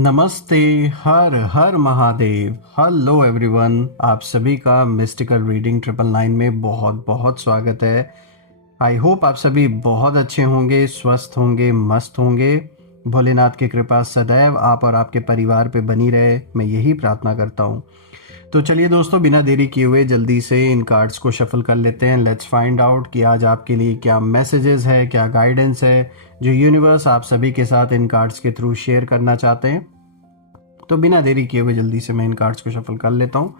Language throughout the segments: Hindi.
नमस्ते। हर हर महादेव। हेलो एवरीवन, आप सभी का मिस्टिकल रीडिंग 999 में बहुत बहुत स्वागत है। आई होप आप सभी बहुत अच्छे होंगे, स्वस्थ होंगे, मस्त होंगे। भोलेनाथ की कृपा सदैव आप और आपके परिवार पे बनी रहे, मैं यही प्रार्थना करता हूँ। तो चलिए दोस्तों, बिना देरी किए हुए जल्दी से इन कार्ड्स को शफल कर लेते हैं। लेट्स फाइंड आउट कि आज आपके लिए क्या मैसेजेस है, क्या गाइडेंस है जो यूनिवर्स आप सभी के साथ इन कार्ड्स के थ्रू शेयर करना चाहते हैं। तो बिना देरी किए हुए जल्दी से मैं इन कार्ड्स को शफल कर लेता हूँ।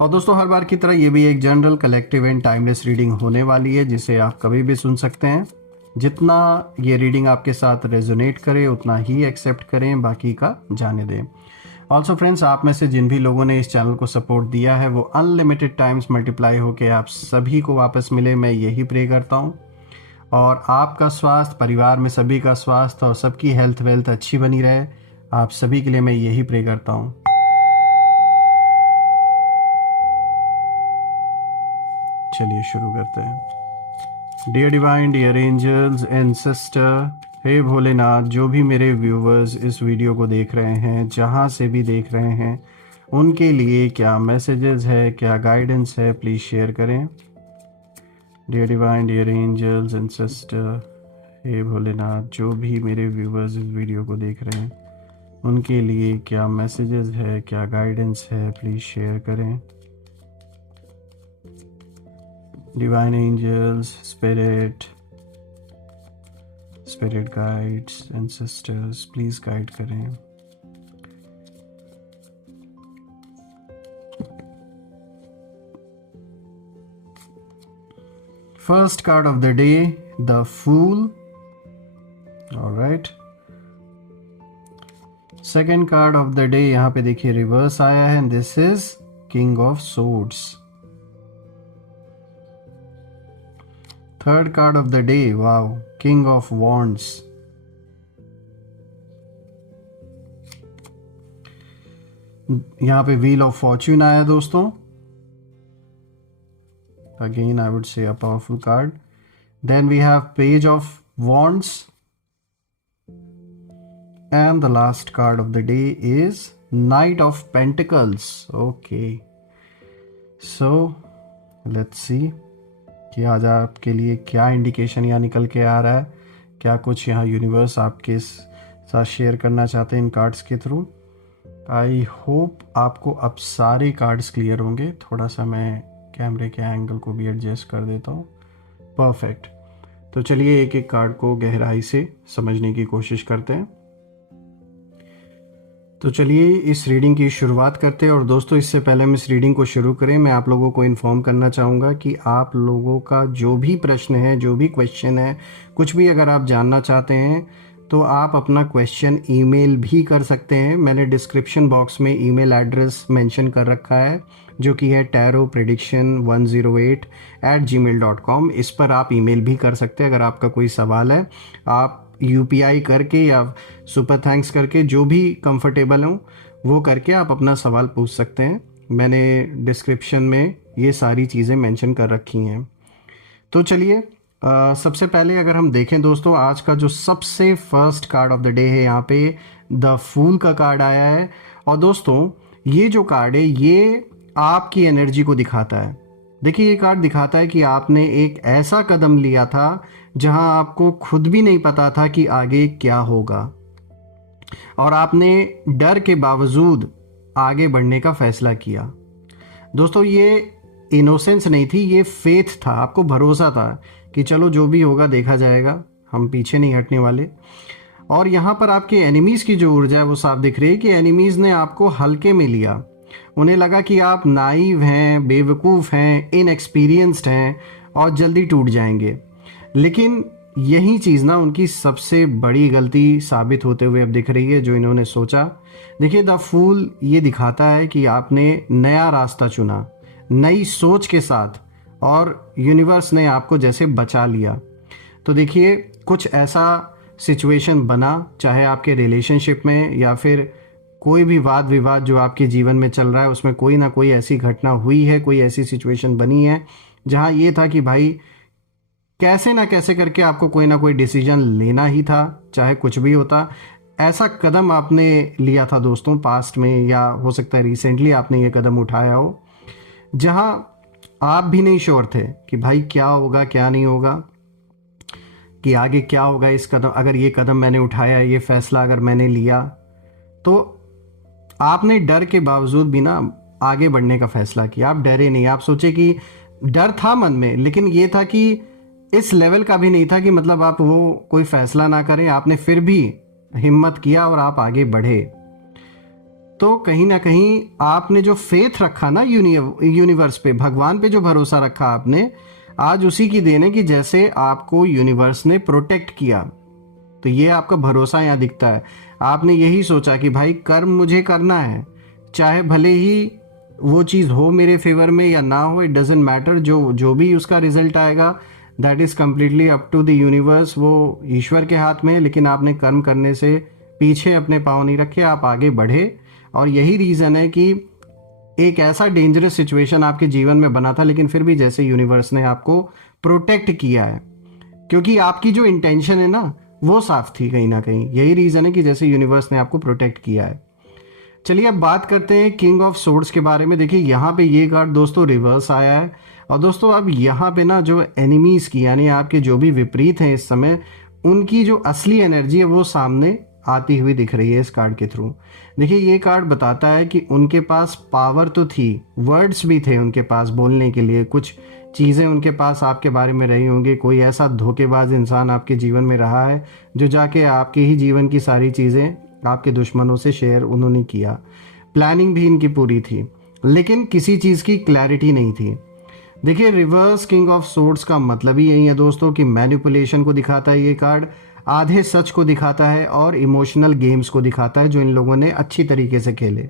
और दोस्तों, हर बार की तरह ये भी एक general, collective and timeless reading होने वाली है, जिसे आप कभी भी सुन सकते हैं। जितना ये रीडिंग आपके साथ रेजोनेट करे उतना ही एक्सेप्ट करें, बाकी का जाने दें। ऑल्सो फ्रेंड्स, आप में से जिन भी लोगों ने इस चैनल को सपोर्ट दिया है वो अनलिमिटेड टाइम्स मल्टीप्लाई होकर आप सभी को वापस मिले, मैं यही प्रे करता हूँ। और आपका स्वास्थ्य, परिवार में सभी का स्वास्थ्य और सबकी हेल्थ वेल्थ अच्छी बनी रहे, आप सभी के लिए मैं यही प्रे करता हूँ। चलिए शुरू करते हैं। Dear divine, dear angels, ancestor, हे भोलेनाथ, जो भी मेरे व्यूवर्स इस वीडियो को देख रहे हैं, जहाँ से भी देख रहे हैं, उनके लिए क्या मैसेजेस है, क्या गाइडेंस है, प्लीज़ शेयर करें। Dear divine, dear angels, ancestor, हे भोलेनाथ, जो भी मेरे व्यूवर्स इस वीडियो को देख रहे हैं, उनके लिए क्या मैसेजेस है, क्या गाइडेंस है, प्लीज़ शेयर करें। Divine angels, spirit guides, ancestors, please guide करें। First card of the day, the fool. Alright, second card of the day यहाँ पे देखिए रिवर्स आया है, this is king of swords. Third card of the day, wow, king of wands. यहाँ पे व्हील ऑफ फॉर्च्यून आया दोस्तों, again I would say a powerful card. Then we have page of wands, and the last card of the day is Knight of Pentacles. Okay, so let's see कि आज आपके लिए क्या इंडिकेशन यहाँ निकल के आ रहा है, क्या कुछ यहाँ यूनिवर्स आपके साथ शेयर करना चाहते हैं इन कार्ड्स के थ्रू। आई होप आपको अब सारे कार्ड्स क्लियर होंगे। थोड़ा सा मैं कैमरे के एंगल को भी एडजस्ट कर देता हूँ। परफेक्ट। तो चलिए एक एक कार्ड को गहराई से समझने की कोशिश करते हैं। तो चलिए इस रीडिंग की शुरुआत करते हैं। और दोस्तों, इससे पहले हम इस रीडिंग को शुरू करें, मैं आप लोगों को इन्फॉर्म करना चाहूँगा कि आप लोगों का जो भी प्रश्न है, जो भी क्वेश्चन है, कुछ भी अगर आप जानना चाहते हैं तो आप अपना क्वेश्चन ईमेल भी कर सकते हैं। मैंने डिस्क्रिप्शन बॉक्स में ईमेल एड्रेस मेंशन कर रखा है, जो कि है taroprediction108@gmail.com। इस पर आप ईमेल भी कर सकते हैं। अगर आपका कोई सवाल है, आप यूपीआई करके या सुपर थैंक्स करके, जो भी कंफर्टेबल हो वो करके आप अपना सवाल पूछ सकते हैं। मैंने डिस्क्रिप्शन में ये सारी चीज़ें मेंशन कर रखी हैं। तो चलिए सबसे पहले अगर हम देखें दोस्तों, आज का जो सबसे first card of the day है, यहाँ पे द फूल का कार्ड आया है। और दोस्तों, ये जो कार्ड है ये आपकी एनर्जी को दिखाता है। देखिए, ये कार्ड दिखाता है कि आपने एक ऐसा कदम लिया था जहां आपको खुद भी नहीं पता था कि आगे क्या होगा, और आपने डर के बावजूद आगे बढ़ने का फैसला किया। दोस्तों, ये इनोसेंस नहीं थी, ये फेथ था। आपको भरोसा था कि चलो जो भी होगा देखा जाएगा, हम पीछे नहीं हटने वाले। और यहाँ पर आपके एनिमीज़ की जो ऊर्जा है वो साफ दिख रही है कि एनिमीज़ ने आपको हल्के में लिया। उन्हें लगा कि आप नाइव हैं, बेवकूफ़ हैं, इनएक्सपीरियंस्ड हैं और जल्दी टूट जाएंगे। लेकिन यही चीज़ ना उनकी सबसे बड़ी गलती साबित होते हुए अब दिख रही है, जो इन्होंने सोचा। देखिए, द फूल ये दिखाता है कि आपने नया रास्ता चुना, नई सोच के साथ, और यूनिवर्स ने आपको जैसे बचा लिया। तो देखिए, कुछ ऐसा सिचुएशन बना, चाहे आपके रिलेशनशिप में या फिर कोई भी वाद विवाद जो आपके जीवन में चल रहा है, उसमें कोई ना कोई ऐसी घटना हुई है, कोई ऐसी सिचुएशन बनी है जहां ये था कि भाई कैसे ना कैसे करके आपको कोई ना कोई डिसीजन लेना ही था, चाहे कुछ भी होता। ऐसा कदम आपने लिया था दोस्तों पास्ट में, या हो सकता है रिसेंटली आपने ये कदम उठाया हो, जहां आप भी नहीं श्योर थे कि भाई क्या होगा क्या नहीं होगा, कि आगे क्या होगा इस कदम, अगर ये कदम मैंने उठाया, ये फैसला अगर मैंने लिया, तो आपने डर के बावजूद भी ना आगे बढ़ने का फैसला किया। आप डरे नहीं, आप सोचे कि डर था मन में, लेकिन ये था कि इस लेवल का भी नहीं था कि मतलब आप वो कोई फैसला ना करें। आपने फिर भी हिम्मत किया और आप आगे बढ़े। तो कहीं ना कहीं आपने जो फेथ रखा ना यूनिवर्स पे, भगवान पे जो भरोसा रखा आपने, आज उसी की देन है कि जैसे आपको यूनिवर्स ने प्रोटेक्ट किया। तो ये आपका भरोसा यहाँ दिखता है। आपने यही सोचा कि भाई कर्म मुझे करना है, चाहे भले ही वो चीज़ हो मेरे फेवर में या ना हो, इट डजेंट मैटर। जो भी उसका रिजल्ट आएगा that is completely up to the universe, वो ईश्वर के हाथ में है। लेकिन आपने कर्म करने से पीछे अपने पाँव नहीं रखे, आप आगे बढ़े। और यही रीज़न है कि एक ऐसा डेंजरस सिचुएशन आपके जीवन में बना था, लेकिन फिर भी जैसे यूनिवर्स ने आपको प्रोटेक्ट किया है, क्योंकि आपकी जो इंटेंशन है ना वो साफ थी कहीं ना कहीं। यही रीज़न है कि जैसे यूनिवर्स ने आपको प्रोटेक्ट किया है। चलिए अब बात करते हैं किंग ऑफ सोर्ड्स के बारे में। देखिए यहाँ पे ये कार्ड दोस्तों रिवर्स आया है। और दोस्तों अब यहाँ पे ना जो एनिमीज की, यानी आपके जो भी विपरीत हैं इस समय, उनकी जो असली एनर्जी है वो सामने आती हुई दिख रही है इस कार्ड के थ्रू। देखिए ये कार्ड बताता है कि उनके पास पावर तो थी, वर्ड्स भी थे उनके पास बोलने के लिए, कुछ चीज़ें उनके पास आपके बारे में रही होंगी। कोई ऐसा धोखेबाज इंसान आपके जीवन में रहा है जो जाके आपके ही जीवन की सारी चीज़ें आपके दुश्मनों से शेयर उन्होंने किया। प्लानिंग भी इनकी पूरी थी, लेकिन किसी चीज़ की क्लैरिटी नहीं थी। देखिए रिवर्स किंग ऑफ सोर्ड्स का मतलब ही यही है दोस्तों कि मैनिपुलेशन को दिखाता है ये कार्ड, आधे सच को दिखाता है और इमोशनल गेम्स को दिखाता है जो इन लोगों ने अच्छी तरीके से खेले।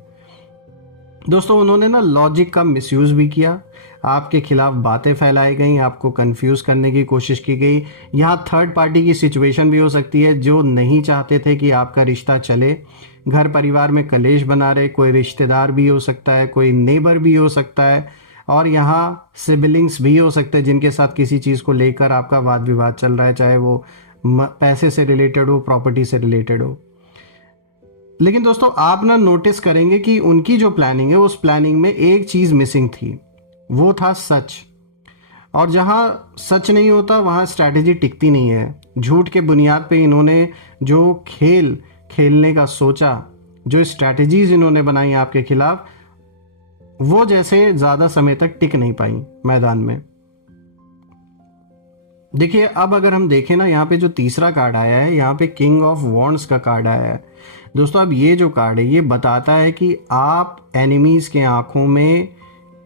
दोस्तों उन्होंने ना लॉजिक का मिसयूज भी किया, आपके खिलाफ बातें फैलाई गई, आपको कंफ्यूज करने की कोशिश की गई। यहाँ थर्ड पार्टी की सिचुएशन भी हो सकती है जो नहीं चाहते थे कि आपका रिश्ता चले, घर परिवार में कलेश बना रहे। कोई रिश्तेदार भी हो सकता है, कोई नेबर भी हो सकता है, और यहाँ सिबलिंग्स भी हो सकते हैं जिनके साथ किसी चीज़ को लेकर आपका वाद विवाद चल रहा है, चाहे वो पैसे से रिलेटेड हो, प्रॉपर्टी से रिलेटेड हो। लेकिन दोस्तों आप ना नोटिस करेंगे कि उनकी जो प्लानिंग है उस प्लानिंग में एक चीज़ मिसिंग थी, वो था सच। और जहाँ सच नहीं होता वहाँ स्ट्रैटेजी टिकती नहीं है। झूठ के बुनियाद पे इन्होंने जो खेल खेलने का सोचा, जो स्ट्रैटेजीज इन्होंने बनाई आपके खिलाफ, वो जैसे ज़्यादा समय तक टिक नहीं पाई मैदान में। देखिए अब अगर हम देखें ना, यहाँ पे जो तीसरा कार्ड आया है, यहाँ पे किंग ऑफ वॉन्ड्स का कार्ड आया है दोस्तों। अब ये जो कार्ड है ये बताता है कि आप एनिमीज के आंखों में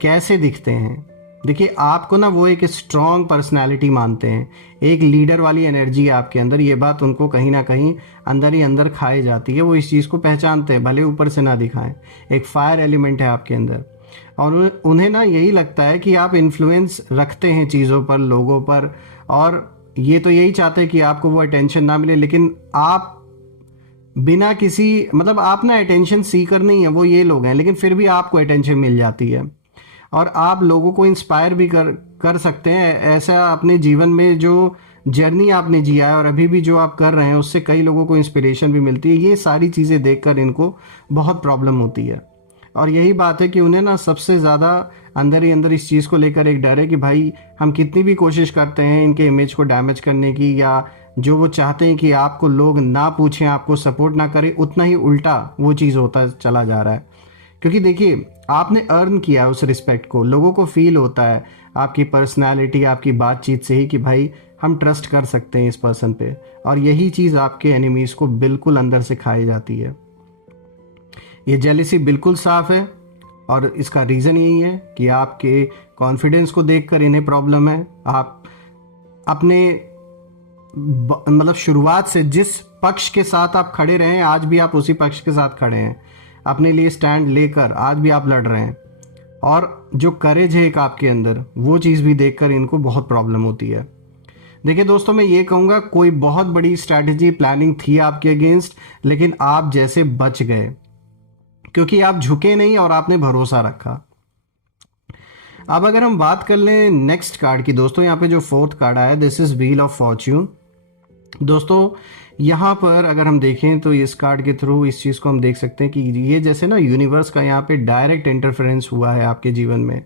कैसे दिखते हैं। देखिए आपको ना वो एक स्ट्रॉन्ग पर्सनालिटी मानते हैं, एक लीडर वाली एनर्जी है आपके अंदर। ये बात उनको कहीं ना कहीं अंदर ही अंदर खाई जाती है, वो इस चीज़ को पहचानते हैं, भले ऊपर से ना दिखाएं। एक फायर एलिमेंट है आपके अंदर, और उन्हें ना यही लगता है कि आप इन्फ्लुएंस रखते हैं चीज़ों पर, लोगों पर, और ये तो यही चाहते हैं कि आपको वो अटेंशन ना मिले। लेकिन आप बिना किसी मतलब आप ना अटेंशन सीकर नहीं है, वो ये लोग हैं, लेकिन फिर भी आपको अटेंशन मिल जाती है और आप लोगों को इंस्पायर भी कर सकते हैं। ऐसा अपने जीवन में जो जर्नी आपने जिया है और अभी भी जो आप कर रहे हैं उससे कई लोगों को इंस्पिरेशन भी मिलती है। ये सारी चीज़ें देखकर इनको बहुत प्रॉब्लम होती है, और यही बात है कि उन्हें ना सबसे ज़्यादा अंदर ही अंदर इस चीज़ को लेकर एक डर है कि भाई हम कितनी भी कोशिश करते हैं इनके इमेज को डैमेज करने की, या जो वो चाहते हैं कि आपको लोग ना पूछें, आपको सपोर्ट ना करें, उतना ही उल्टा वो चीज़ होता चला जा रहा है। क्योंकि देखिए आपने अर्न किया उस रिस्पेक्ट को, लोगों को फील होता है आपकी पर्सनालिटी, आपकी बातचीत से ही कि भाई हम ट्रस्ट कर सकते हैं इस पर्सन पे, और यही चीज़ आपके एनिमीज़ को बिल्कुल अंदर से खाई जाती है। ये जेलिसी बिल्कुल साफ है, और इसका रीज़न यही है कि आपके कॉन्फिडेंस को देखकर इन्हें प्रॉब्लम है। आप अपने मतलब शुरुआत से जिस पक्ष के साथ आप खड़े रहे हैं, आज भी आप उसी पक्ष के साथ खड़े हैं, अपने लिए स्टैंड लेकर आज भी आप लड़ रहे हैं। और जो करेज है एक आपके अंदर, वो चीज़ भी देखकर इनको बहुत प्रॉब्लम होती है। देखिए दोस्तों मैं ये कहूँगा, कोई बहुत बड़ी स्ट्रैटेजी प्लानिंग थी आपके अगेंस्ट, लेकिन आप जैसे बच गए क्योंकि आप झुके नहीं और आपने भरोसा रखा। अब अगर हम बात कर लें नेक्स्ट कार्ड की दोस्तों, यहाँ पे जो फोर्थ कार्ड आया, this is wheel of Fortune. दोस्तों यहाँ पर अगर हम देखें तो इस कार्ड के थ्रू इस चीज़ को हम देख सकते हैं कि ये जैसे ना यूनिवर्स का यहाँ पे डायरेक्ट इंटरफेरेंस हुआ है आपके जीवन में।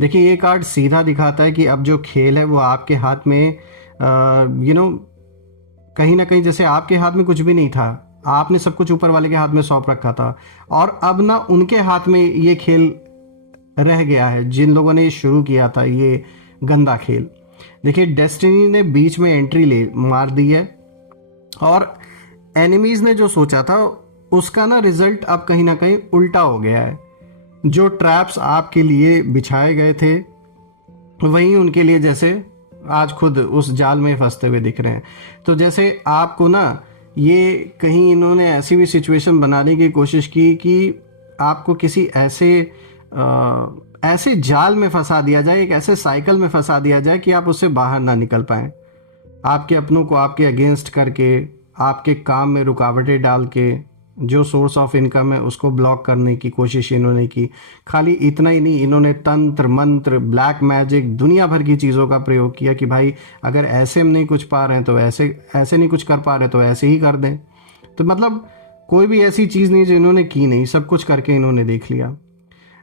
देखिए ये कार्ड सीधा दिखाता है कि अब जो खेल है वो आपके हाथ में कहीं ना कहीं जैसे आपके हाथ में कुछ भी नहीं था, आपने सब कुछ ऊपर वाले के हाथ में सौंप रखा था, और अब ना उनके हाथ में ये खेल रह गया है जिन लोगों ने ये शुरू किया था ये गंदा खेल। देखिए डेस्टिनी ने बीच में एंट्री ले मार दी है, और एनिमीज ने जो सोचा था उसका ना रिजल्ट अब कहीं ना कहीं उल्टा हो गया है। जो ट्रैप्स आपके लिए बिछाए गए थे वहीं उनके लिए जैसे आज खुद उस जाल में फंसते हुए दिख रहे हैं। तो जैसे आपको ना ये कहीं इन्होंने ऐसी भी सिचुएशन बनाने की कोशिश की कि आपको किसी ऐसे जाल में फंसा दिया जाए, एक ऐसे साइकिल में फंसा दिया जाए कि आप उससे बाहर ना निकल पाए। आपके अपनों को आपके अगेंस्ट करके, आपके काम में रुकावटें डाल के, जो सोर्स ऑफ इनकम है उसको ब्लॉक करने की कोशिश इन्होंने की। खाली इतना ही नहीं, इन्होंने तंत्र मंत्र, ब्लैक मैजिक, दुनिया भर की चीज़ों का प्रयोग किया कि भाई अगर ऐसे हम नहीं कुछ पा रहे हैं तो ऐसे नहीं कुछ कर पा रहे तो ऐसे ही कर दें। तो मतलब कोई भी ऐसी चीज़ नहीं जो इन्होंने की नहीं, सब कुछ करके इन्होंने देख लिया।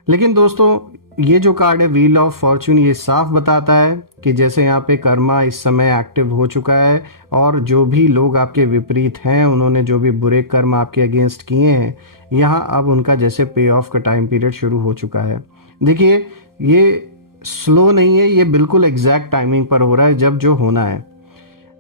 लेकिन दोस्तों ये जो कार्ड है व्हील ऑफ फॉर्च्यून, ये साफ बताता है कि जैसे यहाँ पे कर्मा इस समय एक्टिव हो चुका है, और जो भी लोग आपके विपरीत हैं, उन्होंने जो भी बुरे कर्म आपके अगेंस्ट किए हैं, यहाँ अब उनका जैसे पे ऑफ का टाइम पीरियड शुरू हो चुका है। देखिए ये स्लो नहीं है, ये बिल्कुल एग्जैक्ट टाइमिंग पर हो रहा है जब जो होना है।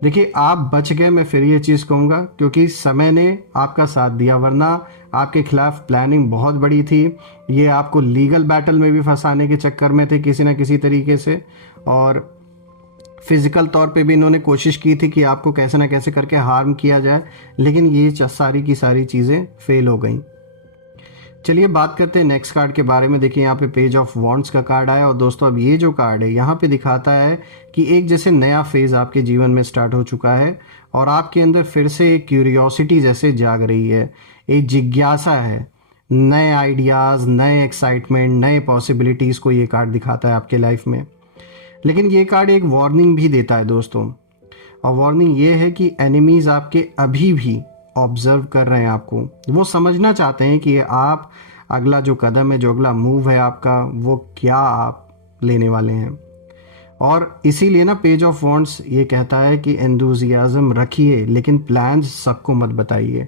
देखिए आप बच गए, मैं फिर ये चीज़ कहूँगा, क्योंकि समय ने आपका साथ दिया, वरना आपके खिलाफ प्लानिंग बहुत बड़ी थी। ये आपको लीगल बैटल में भी फंसाने के चक्कर में थे किसी ना किसी तरीके से, और फिजिकल तौर पे भी इन्होंने कोशिश की थी कि आपको कैसे ना कैसे करके हार्म किया जाए, लेकिन ये सारी की सारी चीज़ें फेल हो गई। चलिए बात करते हैं नेक्स्ट कार्ड के बारे में। देखिए यहाँ पे पेज ऑफ वॉन्ड्स का कार्ड आया, और दोस्तों अब ये जो कार्ड है यहाँ पे दिखाता है कि एक जैसे नया फेज आपके जीवन में स्टार्ट हो चुका है, और आपके अंदर फिर से एक क्यूरियोसिटी जैसे जाग रही है, एक जिज्ञासा है, नए आइडियाज़, नए एक्साइटमेंट, नए पॉसिबिलिटीज़ को ये कार्ड दिखाता है आपके लाइफ में। लेकिन ये कार्ड एक वार्निंग भी देता है दोस्तों, और वार्निंग ये है कि एनिमीज़ आपके अभी भी ऑब्जर्व कर रहे हैं आपको। वो समझना चाहते हैं कि आप अगला जो कदम है, जो अगला मूव है आपका, वो क्या आप लेने वाले हैं। और इसीलिए ना पेज ऑफ वॉन्ड्स ये कहता है कि एंथुजियाज्म रखिए, लेकिन प्लान्स सबको मत बताइए।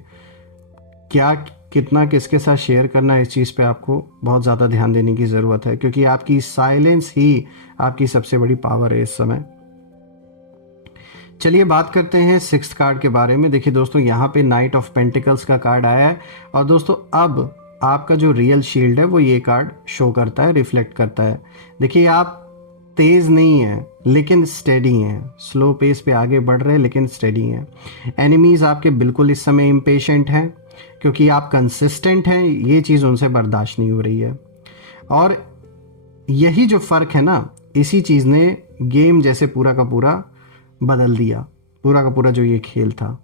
क्या कितना किसके साथ शेयर करना है, इस चीज़ पे आपको बहुत ज़्यादा ध्यान देने की ज़रूरत है, क्योंकि आपकी साइलेंस ही आपकी सबसे बड़ी पावर है इस समय। चलिए बात करते हैं सिक्स्थ कार्ड के बारे में। देखिए दोस्तों यहाँ पे नाइट ऑफ पेंटिकल्स का कार्ड आया है, और दोस्तों अब आपका जो रियल शील्ड है वो ये कार्ड शो करता है, रिफ्लेक्ट करता है। देखिए आप तेज नहीं हैं लेकिन स्टेडी हैं, स्लो पेस पे आगे बढ़ रहे हैं लेकिन स्टेडी हैं। एनिमीज आपके बिल्कुल इस समय इम्पेशेंट हैं, क्योंकि आप कंसिस्टेंट हैं, ये चीज़ उनसे बर्दाश्त नहीं हो रही है। और यही जो फ़र्क है ना, इसी चीज़ ने गेम जैसे पूरा का पूरा बदल दिया, पूरा का पूरा जो ये खेल था।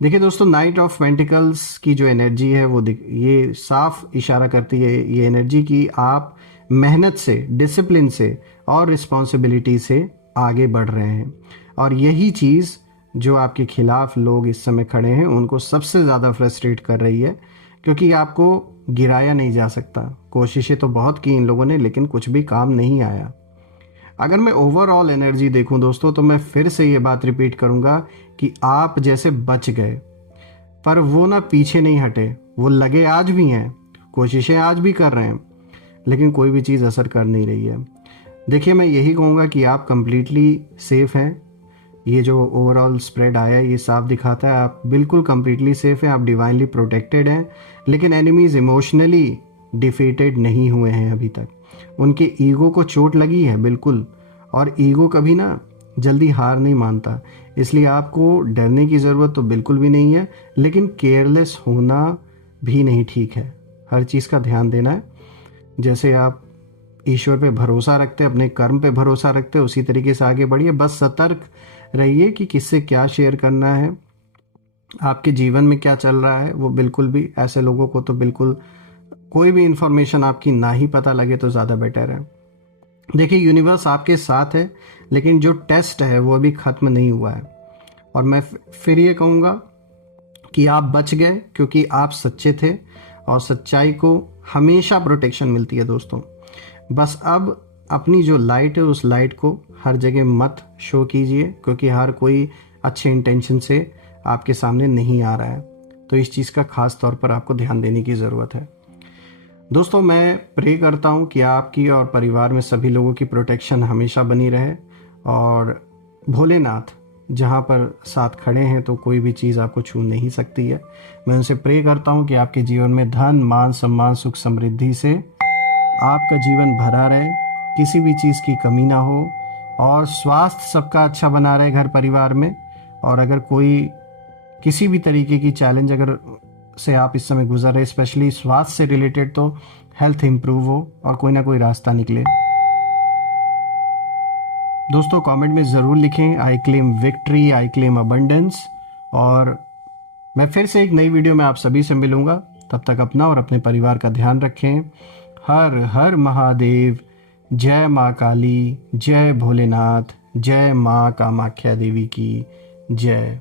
देखिए दोस्तों नाइट ऑफ पेंटिकल्स की जो एनर्जी है वो ये साफ इशारा करती है, ये एनर्जी की आप मेहनत से, डिसिप्लिन से और रिस्पॉन्सिबिलिटी से आगे बढ़ रहे हैं। और यही चीज़ जो आपके खिलाफ लोग इस समय खड़े हैं उनको सबसे ज़्यादा फ्रस्ट्रेट कर रही है, क्योंकि आपको गिराया नहीं जा सकता। कोशिशें तो बहुत की इन लोगों ने, लेकिन कुछ भी काम नहीं आया। अगर मैं ओवरऑल एनर्जी देखूं दोस्तों, तो मैं फिर से ये बात रिपीट करूंगा कि आप जैसे बच गए, पर वो ना पीछे नहीं हटे, वो लगे आज भी हैं, कोशिशें आज भी कर रहे हैं, लेकिन कोई भी चीज़ असर कर नहीं रही है। देखिए मैं यही कहूँगा कि आप कंप्लीटली सेफ़ हैं। ये जो ओवरऑल स्प्रेड आया है ये साफ दिखाता है आप बिल्कुल कंप्लीटली सेफ़ हैं, आप डिवाइनली प्रोटेक्टेड हैं। लेकिन एनिमीज़ इमोशनली डिफीटेड नहीं हुए हैं अभी तक। उनके ईगो को चोट लगी है बिल्कुल, और ईगो कभी ना जल्दी हार नहीं मानता, इसलिए आपको डरने की ज़रूरत तो बिल्कुल भी नहीं है, लेकिन केयरलेस होना भी नहीं ठीक है। हर चीज़ का ध्यान देना है। जैसे आप ईश्वर पे भरोसा रखते, अपने कर्म पे भरोसा रखते, उसी तरीके से आगे बढ़िए। बस सतर्क रहिए कि किससे क्या शेयर करना है, आपके जीवन में क्या चल रहा है। वो बिल्कुल भी ऐसे लोगों को तो बिल्कुल कोई भी इंफॉर्मेशन आपकी ना ही पता लगे तो ज़्यादा बेटर है। देखिए यूनिवर्स आपके साथ है, लेकिन जो टेस्ट है वो अभी ख़त्म नहीं हुआ है। और मैं फिर ये कहूँगा कि आप बच गए क्योंकि आप सच्चे थे, और सच्चाई को हमेशा प्रोटेक्शन मिलती है दोस्तों। बस अब अपनी जो लाइट है उस लाइट को हर जगह मत शो कीजिए, क्योंकि हर कोई अच्छे इंटेंशन से आपके सामने नहीं आ रहा है। तो इस चीज़ का ख़ास तौर पर आपको ध्यान देने की ज़रूरत है। दोस्तों, मैं प्रे करता हूँ कि आपकी और परिवार में सभी लोगों की प्रोटेक्शन हमेशा बनी रहे, और भोलेनाथ जहाँ पर साथ खड़े हैं तो कोई भी चीज़ आपको छू नहीं सकती है। मैं उनसे प्रे करता हूँ कि आपके जीवन में धन, मान, सम्मान, सुख, समृद्धि से आपका जीवन भरा रहे, किसी भी चीज़ की कमी ना हो, और स्वास्थ्य सबका अच्छा बना रहे घर परिवार में। और अगर कोई किसी भी तरीके की चैलेंज अगर से आप इस समय गुजर रहे, स्पेशली स्वास्थ्य से रिलेटेड, तो हेल्थ इंप्रूव हो और कोई ना कोई रास्ता निकले। दोस्तों, कमेंट में ज़रूर लिखें, I claim victory, I claim abundance. और मैं फिर से एक नई वीडियो में आप सभी से मिलूंगा। तब तक अपना और अपने परिवार का ध्यान रखें। हर हर महादेव। जय माँ काली, जय भोलेनाथ, जय माँ कामाख्या देवी की जय।